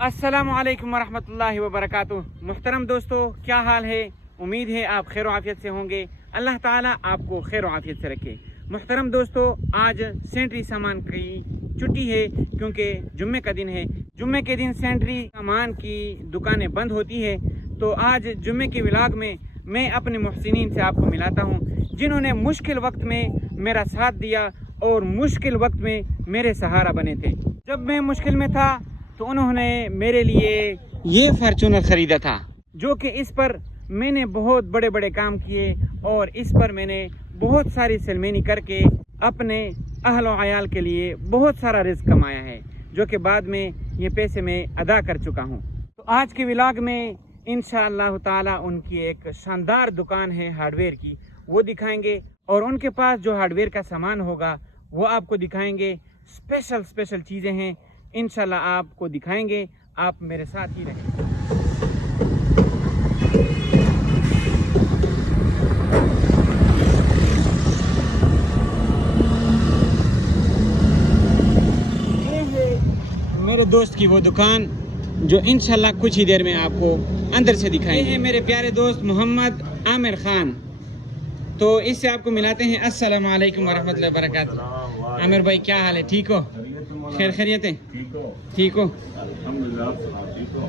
अस्सलामु अलैकुम वरहमतुल्लाहि वबरकातुह। मुहतरम दोस्तों, क्या हाल है? उम्मीद है आप खैर आफियत से होंगे। अल्लाह ताला आपको खैर आफियत से रखे। मुहतरम दोस्तों, आज सेंट्री सामान की छुट्टी है क्योंकि जुम्मे का दिन है। जुम्मे के दिन सेंट्री सामान की दुकानें बंद होती है। तो आज जुम्मे के व्लॉग में मैं अपने मुहसिनीन से आपको मिलाता हूँ जिन्होंने मुश्किल वक्त में मेरा साथ दिया और मुश्किल वक्त में मेरे सहारा बने थे। जब मैं मुश्किल में था तो उन्होंने मेरे लिए ये फार्चूनर ख़रीदा था, जो कि इस पर मैंने बहुत बड़े बड़े काम किए और इस पर मैंने बहुत सारी सलमैनी करके अपने अहल व अयाल के लिए बहुत सारा रिस्क कमाया है, जो कि बाद में ये पैसे मैं अदा कर चुका हूँ। तो आज के व्लॉग में इंशाअल्लाह ताला उनकी एक शानदार दुकान है हार्डवेयर की, वो दिखाएंगे और उनके पास जो हार्डवेयर का सामान होगा वो आपको दिखाएंगे। स्पेशल चीज़ें हैं, इंशाल्लाह आपको दिखाएंगे। आप मेरे साथ ही रहें। ये है मेरे दोस्त की वो दुकान जो इंशाल्लाह कुछ ही देर में आपको अंदर से दिखाएंगे। ये है मेरे प्यारे दोस्त मोहम्मद आमिर खान। तो इससे आपको मिलाते हैं। अस्सलाम वालेकुम वरहमतुल्लाहि वबरकातुह। आमिर भाई, क्या हाल है? ठीक हो? खैर खैरियत है? ठीक हो?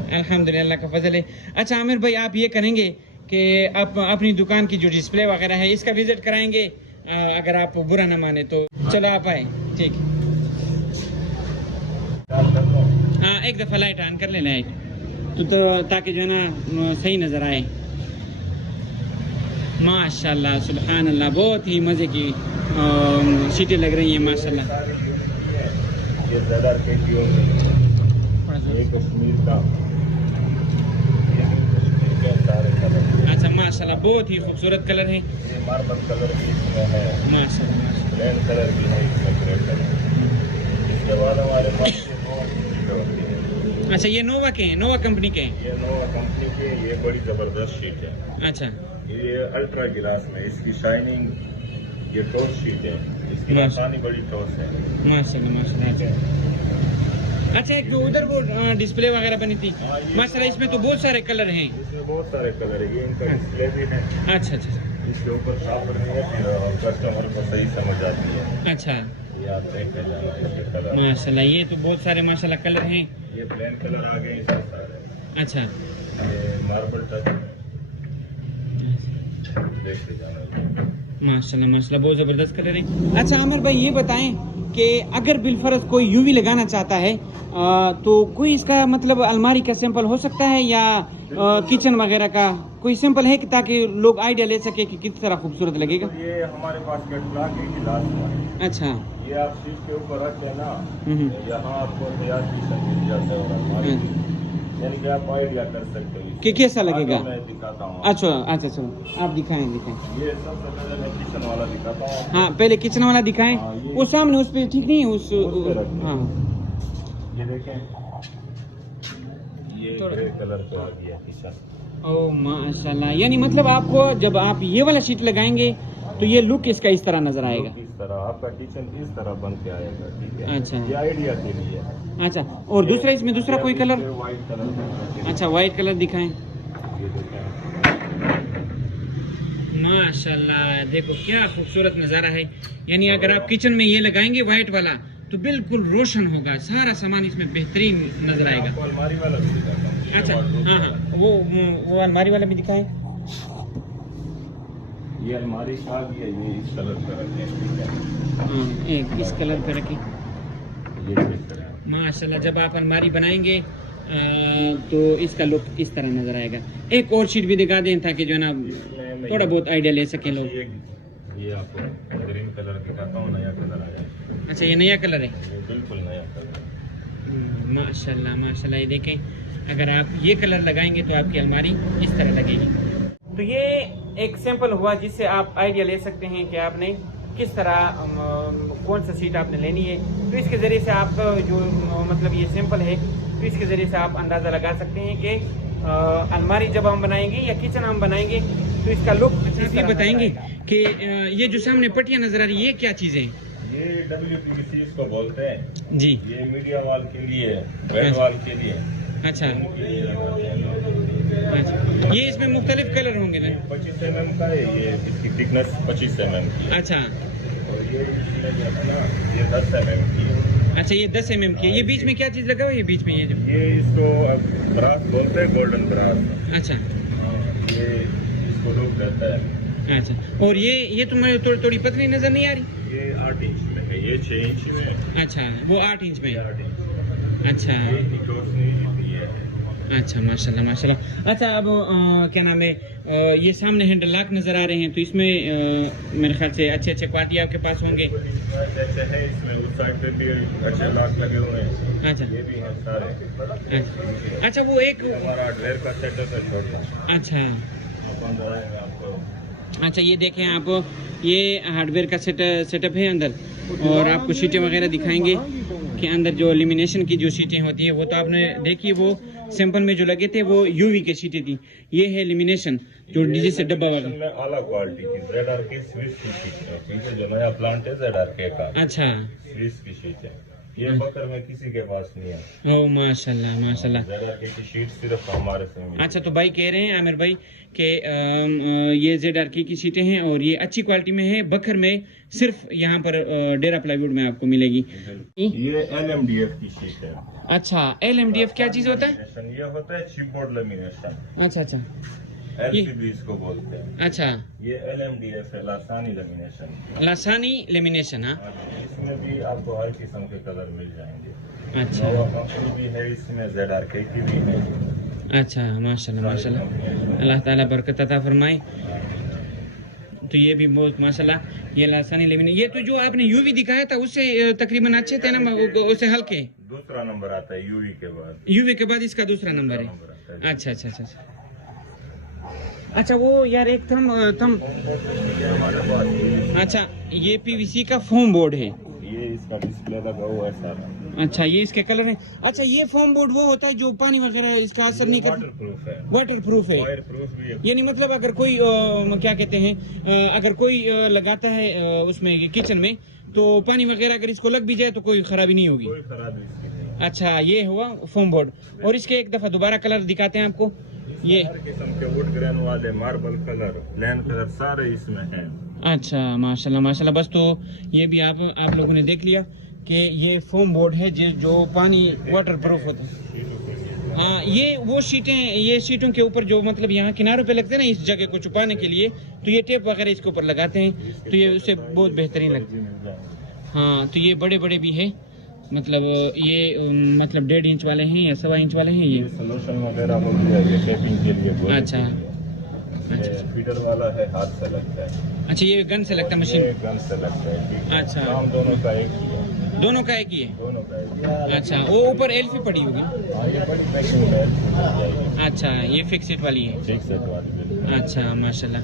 अल्हम्दुलिल्लाह का फजल है। अच्छा आमिर भाई, आप ये करेंगे कि आप अपनी दुकान की जो डिस्प्ले वगैरह है इसका विजिट कराएंगे, अगर आप बुरा ना माने तो। चलो आप आए। ठीक है, हाँ एक दफ़ा लाइट ऑन कर ले, लाइट तो ताकि जो है ना सही नज़र आए। माशाल्लाह सुभान अल्लाह, बहुत ही मज़े की सीटें लग रही हैं माशाल्लाह। ये ज़्यादा केजीओ में ये कश्मीर का ये सारे कलर। अच्छा माशाल्लाह, बहुत ही खूबसूरत कलर है। ये मार्बल कलर भी इसमें है, माशाल्लाह। रेड कलर भी है इसमें, ग्रे कलर। इसके बाद हमारे पास ये नोवा शीट होती है। अच्छा, ये नोवा के हैं? नोवा कंपनी के हैं? ये नोवा कंपनी की, ये बड़ी ज़बरदस्त शीट है। अच्छा, ये अल्ट्रा गिलास में इसकी शाइनिंग, ये टॉस शीट है, इसकी आसानी बड़ी टॉस है। माशाल्लाह माशाल्लाह। अच्छा, एक उधर वो डिस्प्ले वगैरह बनी थी माशाल्लाह, इसमें तो बहुत सारे कलर हैं। इसमें बहुत सारे कलर है, ये इनका डिस्प्ले भी है। अच्छा अच्छा इसके ऊपर साफ करनी है, फिर कस्टमर को सही समझ आती है। अच्छा, ये आप देखते जाना इसके कलर माशाल्लाह। ये तो बहुत सारे माशाल्लाह कलर हैं। ये प्लेन कलर आ गए इसमें सारे। अच्छा, ये मार्बल टच देखते जाना। माशाल्लाह माशाल्लाह, बहुत ज़बरदस्त कलर है। अच्छा आमिर भाई, ये बताएं कि अगर बिलफर्ज कोई यूवी लगाना चाहता है तो कोई इसका मतलब अलमारी का सैंपल हो सकता है या किचन वगैरह का कोई सैंपल है कि ताकि लोग आइडिया ले सके कि किस तरह खूबसूरत लगेगा? तो ये हमारे पास कैटलॉग है गिलास में। अच्छा, ये आप सीट के ऊपर रख के ना, यहाँ आपको तैयार पीस मिल जाता है और अलमारी यानी कि आप आइडिया कर सकते हो कि कैसा लगेगा। मैं दिखाता हूँ। अच्छा अच्छा, चलो आप दिखाएं। ये सबसे पहले मैं किचन वाला दिखाता हूँ। हाँ, पहले किचन वाला दिखाएं। हाँ, वो सामने उस पे ठीक नहीं है उस पे रखते हैं। हाँ, ये देखें, ये ग्रे कलर का आ गया किचन। ओह माशाल्लाह। यानी मतलब आपको जब आप ये वाला शीट लगाएंगे तो ये लुक इसका इस तरह नजर आएगा। इस तरह आपका किचन इस तरह बन के आएगा। ठीक है, अच्छा, ये आइडिया के लिए। अच्छा, और दूसरा इसमें दूसरा कोई कलर? White colour. अच्छा, वाइट कलर दिखाएं। ये देखें, माशाल्लाह, देखो क्या खूबसूरत नज़ारा है। यानी अगर आप किचन में ये लगाएंगे वाइट वाला तो बिल्कुल रोशन होगा, सारा सामान इसमें बेहतरीन नजर आएगा। आपको अलमारी वाला भी दिखाता हूँ। अच्छा, हाँ हाँ, वो अलमारी वाला भी दिखाएं। ये अलमारी आ गया, ये इस कलर पे रखें। ठीक है, हाँ, एक इस कलर पे रखें। ये चेक करें। माशाल्लाह, जब आप अलमारी बनाएंगे तो इसका लुक इस तरह नजर आएगा। एक और शीट भी दिखा दें ताकि जो है ना थोड़ा बहुत आइडिया ले सकें लोग। ये आपको ग्रीन कलर दिखाता हूँ, नया कलर आया। अच्छा, ये नया कलर है? ये बिल्कुल नया कलर। माशाल्लाह माशाल्लाह। ये देखें, अगर आप ये कलर लगाएंगे तो आपकी अलमारी इस तरह लगेगी। तो ये एक सैंपल हुआ जिससे आप आइडिया ले सकते हैं कि आपने किस तरह कौन सा सीट आपने लेनी है। तो इसके ज़रिए से आप जो मतलब ये सैंपल है, तो इसके ज़रिए से आप अंदाज़ा लगा सकते हैं कि अलमारी जब हम बनाएंगे या किचन हम बनाएंगे तो इसका लुक। ये बताएंगे कि ये जो सामने पट्टियाँ नज़र आ रही है ये क्या चीज़ें हैं? ये WPVC इसको बोलते हैं जी। ये मीडिया वाल के लिए, बेड वाल के लिए। अच्छा उनकी ये लगाते हैं ना। अच्छा, ये इसमें मुख्तलिफ कलर होंगे ना? 25 mm का है ये, इसकी थिकनेस 25 mm की है। अच्छा और ये इसमें जो है ना ये 10 mm की है। अच्छा, ये 10 mm की है। ये बीच में क्या चीज़ लगा हुआ है? ये बीच में ये जो, ये इसको अब ब्रास बोलते हैं, गोल्डन ब्रास। अच्छा ये इसको लुक देता है। अच्छा, और ये तुम्हारी थोड़ी पतली नज़र नहीं आ रही? ये 8 इंच में है, ये 6 इंच में है। अच्छा, वो 8 इंच में ये है। 8 इंच अच्छा ये इतनी रोशनी जीती है। अच्छा, माशाल्लाह माशाल्लाह। अच्छा, अब क्या नाम है, ये सामने हैंडल लॉक नज़र आ रहे हैं, तो इसमें मेरे ख्याल से अच्छे अच्छे क्वालिटी आपके पास होंगे। अच्छे है, इसमें उस साइड पे भी अच्छे लॉक लगे हुए हैं। अच्छा ये भी हैं सारे। अच्छा, वो एक, हमारा हार्डवेयर का सेटअप है छोटा। अच्छा आप अंदर आएंगे आपको। अच्छा, ये देखें आप, ये हार्डवेयर का सेटअप है अंदर, और आपको शीटें वगैरह दिखाएंगे कि अंदर जो लेमिनेशन की जो शीटें होती हैं वो तो आपने देखी, वो सैंपल में जो लगे थे वो यूवी के शीटें थी। ये है लेमिनेशन जो डीजे से डब्बा वगैरह। में अलग क्वालिटी की ZRK स्विस की शीट है, पीछे जो नया प्लांट है ZRK का अच्छा, स्विस की शीट है। ये बकर में किसी के पास नहीं है। ओ माशाल्लाह माशाल्लाह। ZRK की शीट सिर्फ हमारे से मिली। अच्छा, तो भाई कह रहे हैं आमिर भाई कि ये ZRK की शीटें हैं और ये अच्छी क्वालिटी में है, बकर में सिर्फ यहाँ पर डेरा प्लाईवुड में आपको मिलेगी। ये LMDF की शीट है। अच्छा, LMDF क्या चीज़ होता है? ये होता है चिपबोर्ड लेमिनेशन, अच्छा अच्छा LCB इसको बोलते हैं। अच्छा, ये LMDF है, लासानी लेमिनेशन। लासानी लेमिनेशन। हाँ, इसमें भी आपको हर किस्म के कलर मिल जाएंगे। अच्छा नोवा कंपनी भी है इसमें, ZRK की भी है। अच्छा, माशाल्लाह माशाल्लाह, अल्लाह ताला बरकत अता फरमाए। तो ये भी बहुत माशाल्लाह, ये लासानी लेमिनेशन। ये तो जो आपने यूवी दिखाया था उससे तकरीबन अच्छे थे ना, उससे हल्के? दूसरा नंबर आता है यूवी के बाद। यूवी के बाद इसका दूसरा नंबर है। नंबर आता है। अच्छा अच्छा अच्छा अच्छा अच्छा, वो यार एक थम ये हमारे पास अच्छा, ये PVC का फोम बोर्ड है। ये इसका डिस्प्ले लगा हुआ है सारा। अच्छा, ये इसके कलर है। अच्छा, ये फोम बोर्ड वो होता है जो पानी वगैरह इसका असर नहीं करता? वाटरप्रूफ है। वाटरप्रूफ है। वाटरप्रूफ भी है। यानी मतलब अगर कोई क्या कहते हैं, अगर कोई लगाता है उसमें किचन में, तो पानी वगैरह अगर इसको लग भी जाए तो कोई खराबी नहीं होगी? कोई खराबी इसकी नहीं। अच्छा, ये हुआ फोम बोर्ड। और इसके एक दफा दोबारा कलर दिखाते हैं आपको। ये हर किस्म के वुड ग्रेन वाले, मार्बल कलर, प्लेन कलर सारे इसमें हैं। अच्छा, माशाल्लाह माशाल्लाह। बस तो ये भी आप लोगों ने देख लिया कि ये फोम बोर्ड है जो पानी वाटरप्रूफ होता है। हाँ, ये वो शीटें, ये शीटों के ऊपर जो मतलब यहाँ किनारों पे लगते हैं ना, इस जगह को छुपाने के लिए, तो ये टेप वगैरह इसके ऊपर लगाते हैं, तो ये उससे बहुत बेहतरीन लगता है। हाँ, तो ये बड़े बड़े भी है, मतलब ये मतलब 1.5 इंच वाले हैं या 1.25 इंच वाले हैं ये? सोल्यूशन वगैरह हो गया, ये टेपिंग के लिए बोले। अच्छा फीडर वाला है, हाथ से लगता है। अच्छा, ये गन से लगता है मशीन? ये गन से लगता है। अच्छा, काम दोनों का एक ही है। दोनों का एक ही है? दोनों का एक ही है। अच्छा, वो ऊपर एल्फी पड़ी होगी? हाँ, ये बड़ी पैकिंग में जाएगी। अच्छा, ये फिक्स सीट वाली है? ठीक सेट वाली बिल्कुल। अच्छा, माशाल्लाह।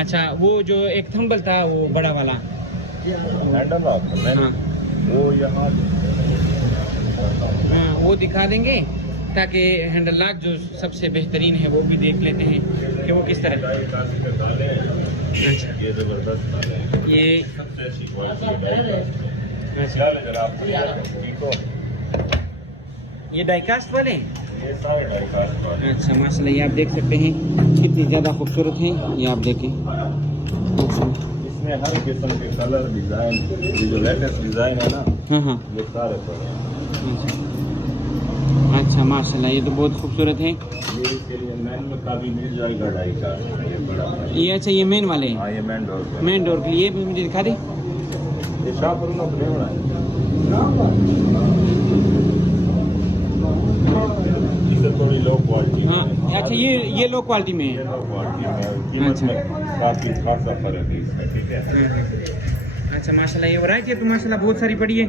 अच्छा, वो जो एक थंबल था वो बड़ा वाला, हैंडल लॉक है, हाँ वो यहाँ हाँ, वो दिखा देंगे ताकि हैंडल लॉक जो सबसे बेहतरीन है वो भी देख लेते हैं कि वो किस तरह। ये जबरदस्त डाले हैं। ये सबसे अच्छी क्वालिटी है डाई कास्ट में। अच्छा, डाले जरा आप ठीक हो। ये डाइकास्ट वाले हैं? ये सारे डाई कास्ट वाले। अच्छा, माशाल्लाह, ये आप देख सकते हैं कितनी ज़्यादा खूबसूरत हैं। ये आप देखें, इसमें हर किस्म के कलर, डिजाइन, ये जो लेटेस्ट डिजाइन है ना, हाँ हाँ, ये सारे पड़े हैं। अच्छा माशाल्लाह, ये तो बहुत खूबसूरत है। ये इसके लिए मैन का भी मिल जाएगा डाई कास्ट में, ये बड़ा है। ये अच्छा, ये मेन वाले हैं? हाँ, ये मैन डोर का। मेन डोर के लिए भी मुझे दिखा दे। ये शॉप पर ना बने हुआ है। इसे थोड़ी लो क्वालिटी हाँ, अच्छा, ये लो क्वालिटी में है। ये लो क्वालिटी में कीमत अच्छा। में काफी खासा फर्क है इसमें, ठीक है। अच्छा माशाल्लाह, ये वैरायटी है तो माशाल्लाह बहुत सारी पड़ी है।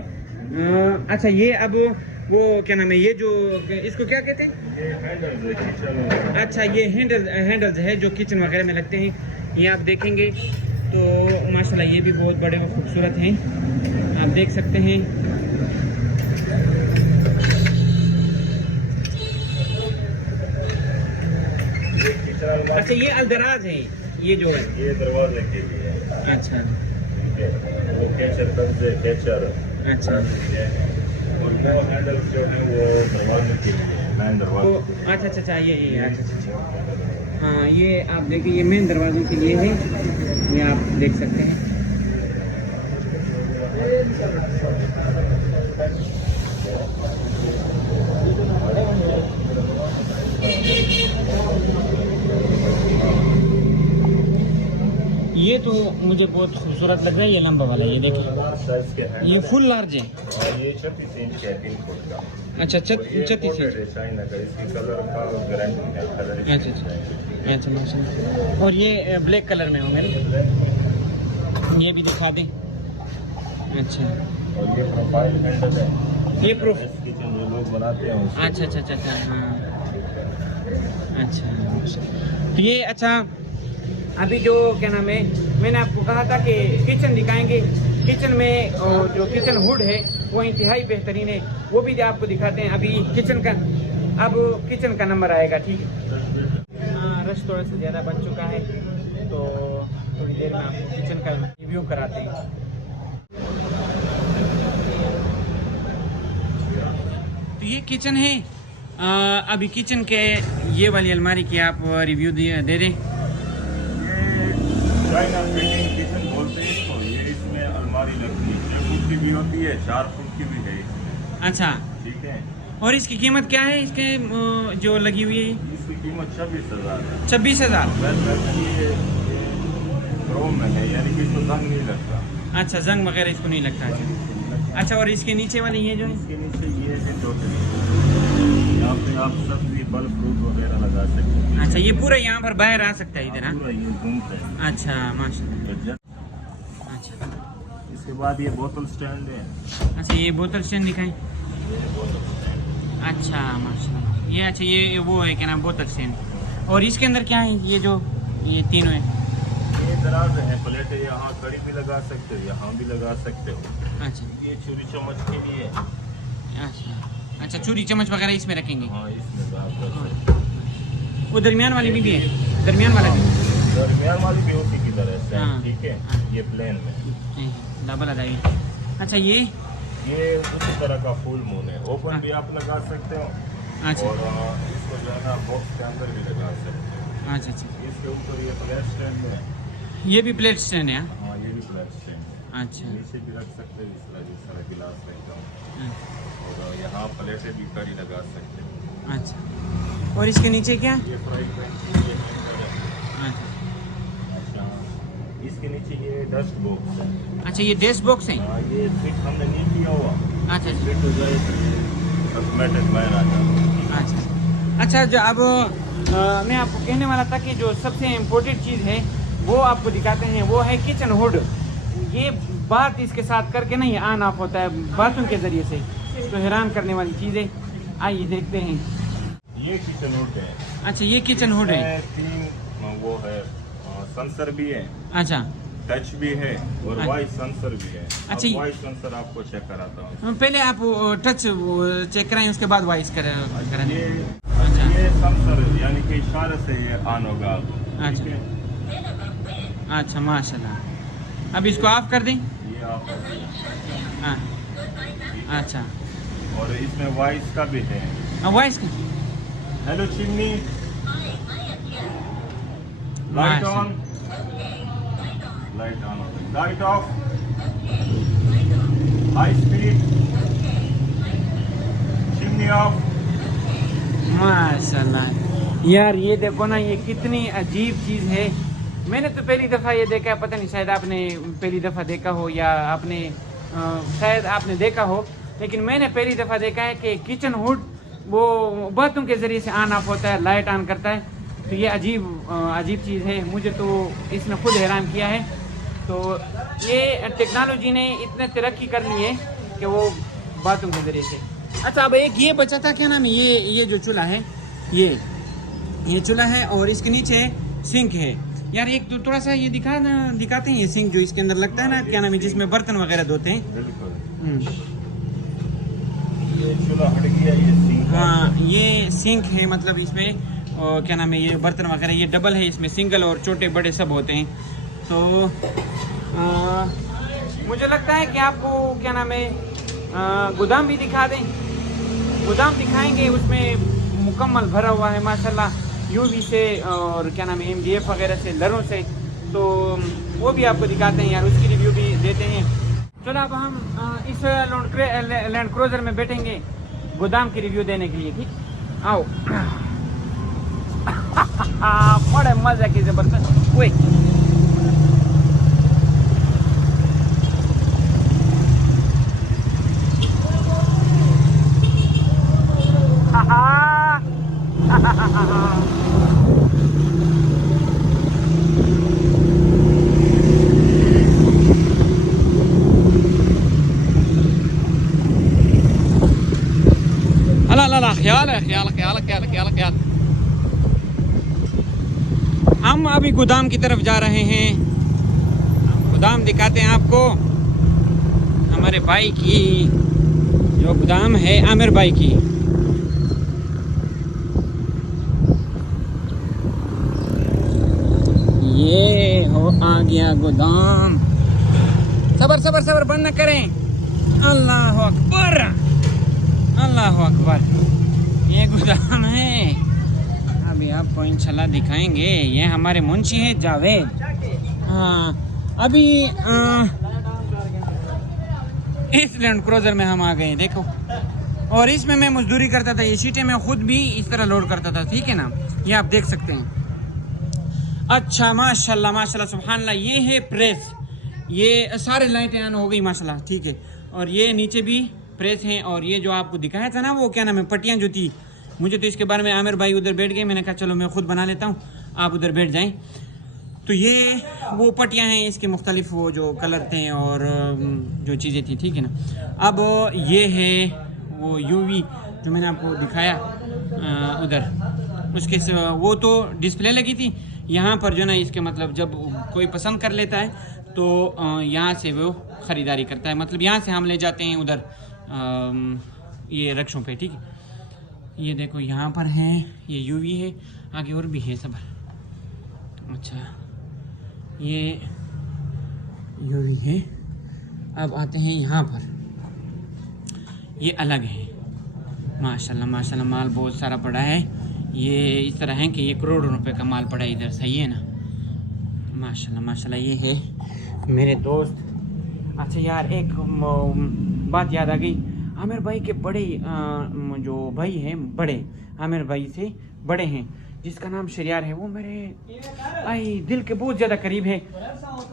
अच्छा, ये अब वो क्या नाम है, ये जो इसको क्या कहते हैं? ये हैंडल है किचन में। अच्छा, ये हैंडल्स है जो किचन वगैरह में लगते हैं। ये आप देखेंगे तो माशाल्लाह ये भी बहुत बड़े और खूबसूरत हैं, आप देख सकते हैं। अच्छा, ये अलदराज है, ये जो है ये दरवाजे के लिए है। अच्छा ठीक है, वो कैचर दर्जे कैचर। अच्छा ठीक है, और वो हैंडल जो है वो दरवाजे के लिए है। मेन तो दरवाजे। अच्छा अच्छा अच्छा, ये अच्छा अच्छा अच्छा। हाँ ये आप देखिए, ये मेन दरवाजों के लिए है, ये आप देख सकते हैं। ये तो मुझे बहुत खूबसूरत लग रहा है, ये लंबा वाला, ये देखिए, साइज के हैं ये फुल लार्ज है। और ये 36 इंच है 3 फुट का। अच्छा और ये 36 coated इंच। है चाइना का, इसकी कलर का गारंटी है, कलर अच्छा अच्छा अच्छा माशाल्लाह। और ये ब्लैक कलर में होंगे ना, ये भी दिखा दें। अच्छा, और ये प्रोफाइल हैंडल है, ये प्रूफ। किचन जो लोग बनाते हैं उससे। अच्छा अच्छा अच्छा अच्छा, हाँ अच्छा माशाल्लाह। तो ये अच्छा, अभी जो क्या नाम है, मैंने आपको कहा था कि किचन दिखाएंगे, किचन में जो किचन हुड है वो इंतहाई बेहतरीन है, वो भी आपको दिखाते हैं। अभी किचन का, अब किचन का नंबर आएगा, ठीक है। हाँ, रश थोड़ा सा ज़्यादा बन चुका है, तो थोड़ी देर में आपको किचन का रिव्यू कराते हैं। तो ये किचन है। अभी किचन के ये वाली अलमारी की आप रिव्यू दे दें। चाइना फिटिंग किचन बोलते हैं इसको। ये इसमें अलमारी लगती है, 6 फुट की भी होती है, 4 फुट की भी है। अच्छा, ठीक है। और इसकी कीमत क्या है, इसके जो लगी हुई है? इसकी कीमत 26,000 है। 26,000। वैसे ये क्रोम में है, यानी कि इसको जंग नहीं लगता। अच्छा, जंग वगैरह इसको नहीं लगता है। अच्छा, और इसके नीचे वाली ये जो है? इसके नीचे ये है टोटली, यहाँ पे आप सब्जी फल फ्रूट वगैरह लगा सकते हैं। अच्छा, ये पूरा यहाँ पर बाहर आ सकता है इधर? हाँ? पूरा ये घूमता है। अच्छा माशाल्लाह। अच्छा इसके बाद ये बोतल स्टैंड है। अच्छा, ये बोतल स्टैंड दिखाएं। ये बोतल स्टैंड। अच्छा माशाल्लाह, ये अच्छा, ये वो है क्या नाम, बोतल स्टैंड। और इसके अंदर क्या है, ये जो ये तीनों है? ये दराज है, प्लेटें यहाँ कड़ी भी लगा सकते हो, यहाँ भी लगा सकते हो। अच्छा ये छुरी चम्मच के लिए। अच्छा अच्छा, छुरी चम्मच वगैरह इसमें रखेंगे? हाँ, इसमें आप कर सकते हो। वो दरमियान वाली भी है, दरमियान वाला भी? दरमियान वाली भी उसी की तरह से, हाँ। ठीक है। हाँ। ये प्लेन में, डबल अदाई। अच्छा, ये उसी तरह का फुल मून है, ओपन भी आप लगा सकते हो। अच्छा और इसको जो है ना बॉक्स के अंदर भी लगा सकते हो। अच्छा अच्छा, इसके ऊपर ये प्लेट स्टैंड है। ये भी प्लेट स्टैंड है? हाँ, ये भी प्लेट स्टैंड है। अच्छा नीचे भी रख सकते हो, जिस तरह गिलास रखता हूँ। हाँ, और यहाँ प्लेटें भी कड़ी लगा सकते हो। अच्छा, और इसके नीचे क्या? ये फ्राई पैन, ये हैंगर है। अच्छा अच्छा, इसके नीचे ये डस्ट बॉक्स है। अच्छा, ये डेस्क बॉक्स है? हाँ, ये फिट हमने नहीं किया हुआ। अच्छा अच्छा फिट हो जाए तो ऑटोमेटिक बाहर आ जाता है। अच्छा अच्छा, जो अब मैं आपको कहने वाला था कि जो सबसे इम्पोर्टेंट चीज़ है वो आपको दिखाते हैं, वो है किचन हुड। ये बात इसके साथ करके नहीं ऑन ऑफ होता है, बातों के ज़रिए से, तो हैरान करने वाली चीज़ है। आइए देखते हैं। ये किचन हुड है। अच्छा, ये किचन हुड है। इसमें 3 वो है, सेंसर भी है, अच्छा, टच भी है और अच्छा। वॉइस सेंसर भी है। अच्छा, ये- वॉइस सेंसर आपको चेक कराता हूँ। पहले आप टच चेक कराएं, उसके बाद वॉइस कराएं। ये अच्छा ये सेंसर यानी कि इशारे से ये ऑन होगा। अच्छा। ठीक है। अच्छा माशाल्लाह। अब इसको ऑफ कर दें? ये आप कर दिया। हाँ, अच्छा, और इसमें वॉइस का भी है। वॉइस की? हेलो चिमनी, लाइट माशा- on, light on, light of, high speed, chimney of. माशाल्लाह यार, ये देखो ना, ये कितनी अजीब चीज़ है। मैंने तो पहली दफ़ा ये देखा है, पता नहीं शायद आपने पहली दफ़ा देखा हो या आपने शायद आपने देखा हो, लेकिन मैंने पहली दफ़ा देखा है कि किचन हुड वो बातों के ज़रिए से ऑन ऑफ होता है, लाइट ऑन करता है। तो ये अजीब चीज़ है, मुझे तो इसने खुद हैरान किया है। तो ये टेक्नोलॉजी ने इतने तरक्की कर ली है कि वो बातों के ज़रिए से। अच्छा, अब एक ये बचा था, क्या नाम है, ये जो चूल्हा है, ये चूल्हा है और इसके नीचे सिंक है। यार एक तो थोड़ा सा ये दिखाते हैं, ये सिंक जो इसके अंदर लगता है ना, क्या नाम है, जिसमें बर्तन वगैरह धोते हैं। बिल्कुल। ये चूल्हा हट गया, ये सिंक। हाँ, ये सिंक है, मतलब इसमें क्या नाम है, ये बर्तन वगैरह ये डबल है, इसमें सिंगल और छोटे बड़े सब होते हैं। तो मुझे लगता है कि आपको क्या नाम है, गोदाम भी दिखा दें। गोदाम दिखाएंगे, उसमें मुकम्मल भरा हुआ है माशाल्लाह यूवी से और क्या नाम है MDF वगैरह से, लरों से। तो वो भी आपको दिखाते हैं यार, उसकी रिव्यू भी देते हैं। चलो अब हम इस लैंड क्रूजर में बैठेंगे गोदाम की रिव्यू देने के लिए, ठीक। आओ बड़े मजा की जबरदस्त। वही ख्याल। हम अभी गोदाम की तरफ जा रहे हैं। गोदाम दिखाते हैं आपको, हमारे भाई की जो गोदाम है, आमिर भाई की। ये हो आ गया गोदाम। सबर सबर सबर बंद न करें। अल्लाह अकबर, अल्लाह अकबर। ये गोदाम है, अभी आपको इंशाल्लाह दिखाएंगे। ये हमारे मुंशी है जावेद। हाँ, अभी इस लैंड क्रूजर में हम आ गए, देखो। और इसमें मैं मजदूरी करता था, ये शीटें मैं खुद भी इस तरह लोड करता था, ठीक है ना। ये आप देख सकते हैं। अच्छा माशाल्लाह माशाल्लाह सुभानअल्लाह। ये है प्रेस, ये सारे लाइटें ऑन हो गई माशाल्लाह, ठीक है। और ये नीचे भी प्रेस हैं। और ये जो आपको दिखाया था ना, वो क्या नाम है, पट्टियाँ जो थी, मुझे तो इसके बारे में आमिर भाई उधर बैठ गए, मैंने कहा चलो मैं खुद बना लेता हूँ, आप उधर बैठ जाएं। तो ये वो पट्टियाँ हैं, इसके मुख्तलिफ वो जो कलर थे और जो चीज़ें थी, ठीक है ना। अब ये है वो यूवी जो मैंने आपको दिखाया उधर, उसके वो तो डिस्प्ले लगी थी यहाँ पर जो ना, इसके मतलब जब कोई पसंद कर लेता है तो यहाँ से वो ख़रीदारी करता है, मतलब यहाँ से हम ले जाते हैं उधर ये रक्षों पे, ठीक है। ये देखो यहाँ पर है, ये यूवी है, आगे और भी है सब। अच्छा ये यूवी है। अब आते हैं यहाँ पर, ये अलग है। माशाल्लाह माशाल्लाह, माल बहुत सारा पड़ा है। ये इस तरह है कि ये करोड़ों रुपए का माल पड़ा है इधर, सही है ना। माशाल्लाह माशाल्लाह। ये है मेरे दोस्त। अच्छा यार, एक बात याद आ गई, आमिर भाई के बड़े जो भाई हैं, बड़े आमिर भाई से बड़े हैं, जिसका नाम शरियार है, वो मेरे दिल के बहुत ज़्यादा करीब है।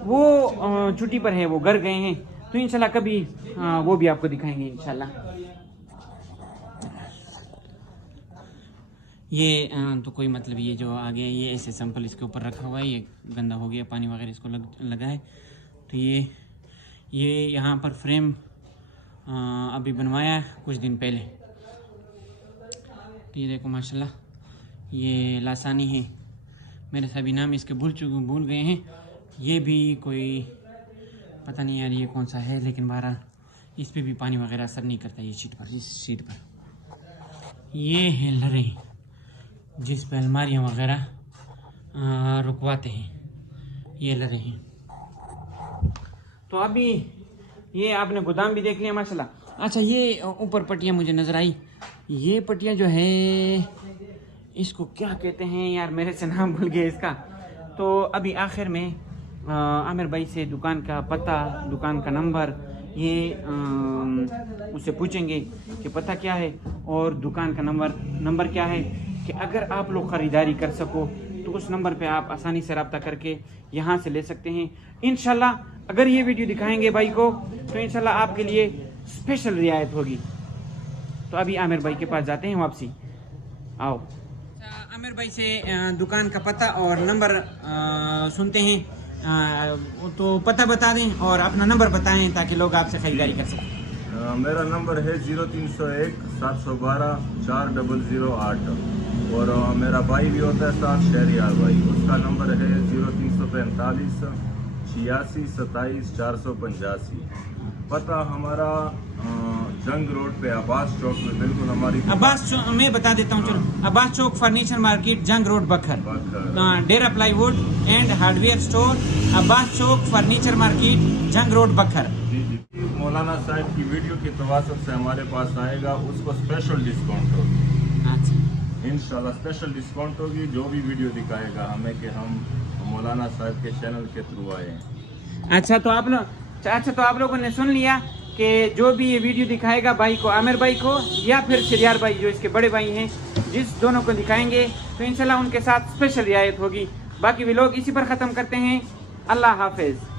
वो छुट्टी पर है, वो घर गए हैं, तो इंशाल्लाह कभी वो भी आपको दिखाएंगे इंशाल्लाह। ये तो कोई मतलब, ये जो आ गया, ये ऐसे सैंपल इसके ऊपर रखा हुआ है, ये गंदा हो गया, पानी वगैरह इसको लगा है। तो ये यहाँ पर फ्रेम अभी बनवाया है कुछ दिन पहले। तो ये देखो माशाल्लाह, ये लासानी है, मेरे सभी नाम इसके भूल गए हैं। ये भी कोई पता नहीं यार ये कौन सा है, लेकिन बहरहाल इस पे भी पानी वगैरह असर नहीं करता ये शीट पर, इस शीट पर। ये है लरे जिस पे अलमारियाँ वगैरह रुकवाते हैं, ये लरे हैं। तो अभी ये आपने गोदाम भी देख लिया माशाल्लाह। अच्छा ये ऊपर पट्टियाँ मुझे नज़र आई, ये पट्टियाँ जो है इसको क्या कहते हैं यार, मेरे से नाम भूल गया इसका। तो अभी आखिर में आमिर भाई से दुकान का पता, दुकान का नंबर, ये उससे पूछेंगे कि पता क्या है और दुकान का नंबर क्या है, कि अगर आप लोग ख़रीदारी कर सको तो उस नंबर पे आप आसानी से रब्ता करके यहाँ से ले सकते हैं इंशाल्लाह। अगर ये वीडियो दिखाएंगे भाई को तो इंशाल्लाह आपके लिए स्पेशल रियायत होगी। तो अभी आमिर भाई के पास जाते हैं वापसी, आओ। आमिर भाई से दुकान का पता और नंबर सुनते हैं। तो पता बता दें और अपना नंबर बताएं ताकि लोग आपसे ख़रीदारी कर सकें। मेरा नंबर है 0301 712 4008 और मेरा भाई भी होता है साथ, शहरियार भाई, उसका नंबर है 0345 86 27 485। पता हमारा जंग रोड पे अब्बास चौक में, बिल्कुल हमारी अब्बास चौक मैं बता देता हूँ, चलो। Abbas Chowk furniture market, Jang road, Bakhar. Dera plywood and hardware store, Abbas Chowk furniture market, Jang road, Bakhar. मौलाना साहब की वीडियो की तवासुत से हमारे पास आएगा, उसको स्पेशल डिस्काउंट होगा। अच्छा इंशाल्लाह स्पेशल डिस्काउंट होगी जो भी वीडियो दिखाएगा हमें कि हम मौलाना साहब के चैनल के थ्रू आए हैं। अच्छा तो आप लोगों ने सुन लिया कि जो भी ये वीडियो दिखाएगा भाई को, आमिर भाई को या फिर शरियार भाई जो इसके बड़े भाई हैं, जिस दोनों को दिखाएंगे तो इंशाल्लाह उनके साथ स्पेशल रियायत होगी। बाकी व्लॉग इसी पर ख़त्म करते हैं। अल्लाह हाफिज़।